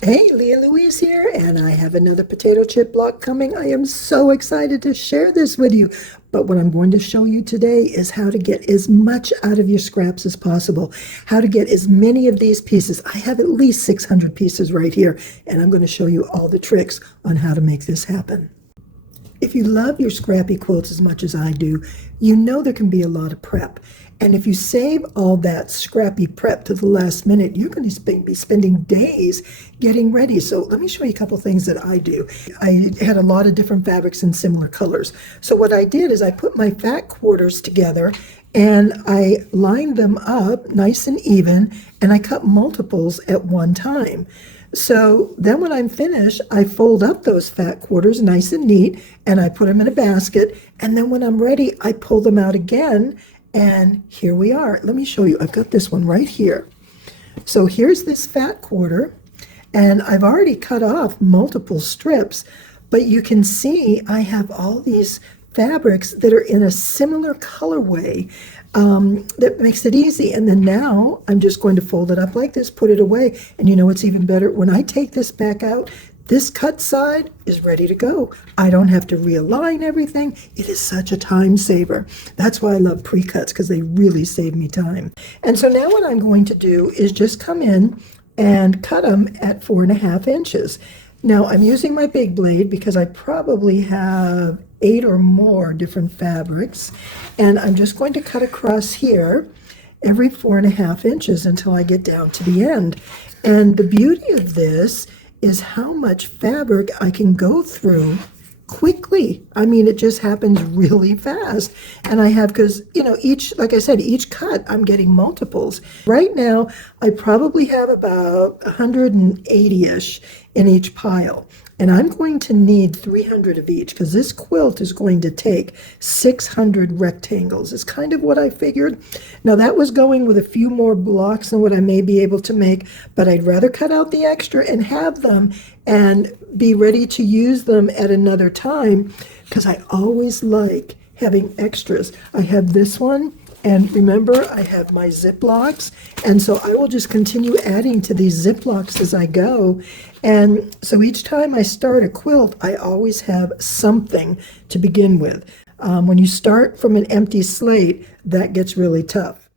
Hey, Lea Louise here, and I have another potato chip block coming. I am so excited to share this with you. But what I'm going to show you today is how to get as much out of your scraps as possible, how to get as many of these pieces. I have at least 600 pieces right here, and I'm going to show you all the tricks on how to make this happen. If you love your scrappy quilts as much as I do, you know there can be a lot of prep. And if you save all that scrappy prep to the last minute, you're going to be spending days getting ready. So let me show you a couple things that I do. I had a lot of different fabrics in similar colors. So what I did is I put my fat quarters together and I lined them up nice and even, and I cut multiples at one time. So then when I'm finished, I fold up those fat quarters nice and neat, and I put them in a basket. And then when I'm ready, I pull them out again, and here we are. Let me show you. I've got this one right here. So here's this fat quarter, and I've already cut off multiple strips, but you can see I have all these fabrics that are in a similar colorway. That makes it easy. And then now I'm just going to fold it up like this, put it away. And you know what's even better? When I take this back out, this cut side is ready to go. I don't have to realign everything. It is such a time saver. That's why I love pre-cuts, because they really save me time. And so now what I'm going to do is just come in and cut them at 4.5 inches. Now I'm using my big blade because I probably have 8 or more different fabrics, and I'm just going to cut across here every 4.5 inches until I get down to the end. And the beauty of this is how much fabric I can go through quickly. I mean, it just happens really fast. And I have, because, you know, like I said, each cut, I'm getting multiples. Right now, I probably have about 180-ish in each pile. And I'm going to need 300 of each, because this quilt is going to take 600 rectangles. It's kind of what I figured. Now, that was going with a few more blocks than what I may be able to make, but I'd rather cut out the extra and have them and be ready to use them at another time, because I always like having extras. I have this one. And remember, I have my Ziplocs, and so I will just continue adding to these Ziplocs as I go. And so each time I start a quilt, I always have something to begin with. When you start from an empty slate, that gets really tough.